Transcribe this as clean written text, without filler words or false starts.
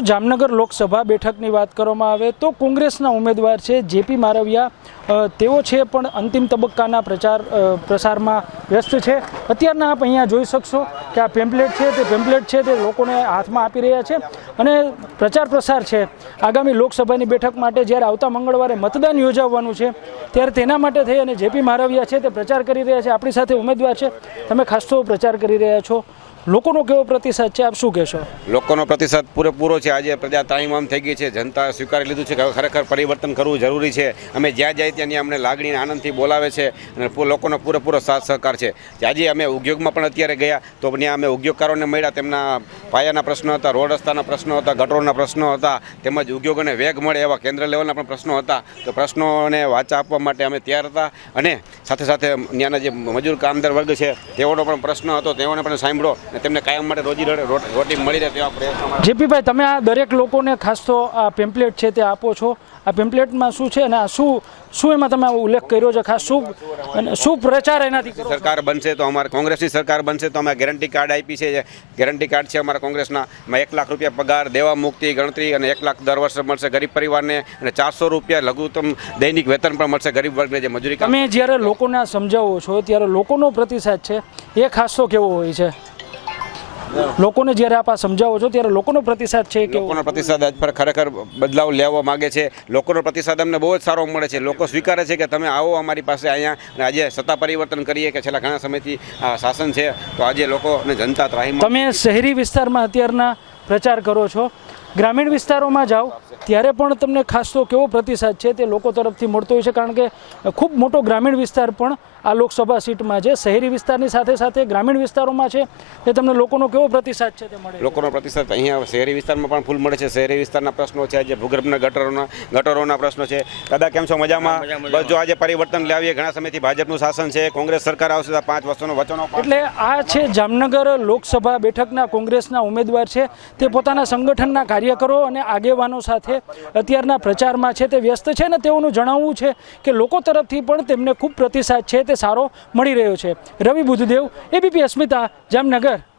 જો જામનગર લોકસભા બેઠકની વાત કરવામાં આવે તો કોંગ્રેસના ઉમેદવાર છે જેપી મારવિયા તેઓ છે પણ અંતિમ તબક્કાના પ્રસારમાં વ્યસ્ત છે। અત્યારના આપ અહીંયા જોઈ શકશો કે આ પેમ્પલેટ છે તે લોકોને હાથમાં આપી રહ્યા છે અને પ્રચાર પ્રસાર છે આગામી લોકસભાની બેઠક માટે જ્યારે આવતા મંગળવારે મતદાન યોજાવાનું છે ત્યારે તેના માટે થઈ અને જેપી મારવિયા છે તે પ્રચાર કરી રહ્યા છે। આપણી સાથે ઉમેદવાર છે, તમે ખાસ તો પ્રચાર કરી રહ્યા છો, લોકોનો કેવો પ્રતિસાદ છે, આપ શું કહેશો? લોકોનો પ્રતિસાદ પૂરેપૂરો છે। આજે પ્રજા તાલીમામ થઈ ગઈ છે, જનતા સ્વીકારી લીધું છે કે ખરેખર પરિવર્તન કરવું જરૂરી છે। અમે જ્યાં જાય ત્યાંની અમને લાગણી આનંદથી બોલાવે છે અને લોકોનો પૂરેપૂરો સાથ સહકાર છે। આજે અમે ઉદ્યોગમાં પણ અત્યારે ગયા તો ત્યાં અમે ઉદ્યોગકારોને મળ્યા, તેમના પાયાના પ્રશ્નો હતા, રોડ રસ્તાના પ્રશ્નો હતા, ગટરોના પ્રશ્નો હતા, તેમજ ઉદ્યોગોને વેગ મળે એવા કેન્દ્ર લેવલના પણ પ્રશ્નો હતા। તો પ્રશ્નોને વાચા આપવા માટે અમે તૈયાર હતા અને સાથે સાથે ત્યાંના જે મજૂર કામદાર વર્ગ છે તેઓનો પણ પ્રશ્ન હતો, તેઓને પણ સાંભળો તેમને કાયમ માટે રોટી મળી રહે તેવા પ્રયત્નો। જેપીભાઈ, તમે આ દરેક લોકોને ખાસ તો આ પેમ્પલેટ છે તે આપો છો, આ પેમ્પલેટમાં શું છે અને આ શું એમાં તમે ઉલ્લેખ કર્યો છે, ખાસ શું પ્રચાર એનાથી કરો? સરકાર બનશે તો અમારે કોંગ્રેસની સરકાર બનશે તો અમે ગેરંટી કાર્ડ આપી છે, ગેરંટી કાર્ડ છે અમારા કોંગ્રેસના, એમાં 1 લાખ રૂપિયા પગાર, દેવા મુક્તિ ગણતરી અને 1 લાખ દર વર્ષે મળશે ગરીબ પરિવારને અને 400 રૂપિયા લઘુત્તમ દૈનિક વેતન પણ મળશે ગરીબ વર્ગને જે મજૂરી। તમે જ્યારે લોકોને સમજાવો છો ત્યારે લોકોનો પ્રતિસાદ છે એ ખાસ તો કેવો હોય છે? લોકોને જ્યારે આપ સમજાવો છો ત્યારે લોકોનો પ્રતિસાદ છે કે લોકોનો પ્રતિસાદ આજ પર ખરેખર બદલાવ લેવા માગે છે। લોકોનો પ્રતિસાદ અમને બહુ જ સારો મળે છે। લોકો સ્વીકારે છે કે તમે આવો અમારી પાસે અહીંયા અને આજે સત્તા પરિવર્તન કરીએ કે છેલ્લા ઘણા સમયથી આ શાસન છે તો આજે લોકો અને જનતા ત્રાહિમામ। તમે શહેરી વિસ્તારમાં અત્યારના પ્રચાર કરો છો, ગ્રામીણ વિસ્તારોમાં જાઓ ત્યારે પણ તમને ખાસ તો કેવો પ્રતિસાદ છે તે લોકો તરફથી મળતો હોય છે? કારણ કે ખૂબ મોટો ગ્રામીણ વિસ્તાર પણ આ લોકસભા સીટમાં છે, શહેરી વિસ્તારની સાથે સાથે ગ્રામીણ વિસ્તારોમાં છે, તે તમને લોકોનો કેવો પ્રતિસાદ છે તે મળે? લોકોનો પ્રતિસાદ અહીંયા શહેરી વિસ્તારમાં પણ ફૂલ મળે છે। શહેરી વિસ્તારના પ્રશ્નો છે, આજે ભૂગર્ભના ગટરોના પ્રશ્નો છે। દાદા કેમ છો? મજામાં? બસ જો આજે પરિવર્તન લાવીએ, ઘણા સમયથી ભાજપનું શાસન છે, કોંગ્રેસ સરકાર આવશે 5 વર્ષનો વચનો। એટલે આ છે જામનગર લોકસભા બેઠકના કોંગ્રેસના ઉમેદવાર છે, તે પોતાના સંગઠનના કાર્યકરો અને આગેવાનો સાથે અત્યારના પ્રચારમાં છે તે વ્યસ્ત છે અને તેઓનું જણાવવું છે કે લોકો તરફથી પણ તેમને ખૂબ પ્રતિસાદ છે તે સારો મળી રહ્યો છે। રવિ બુદ્ધદેવ, એબીપી અસ્મિતા, જામનગર।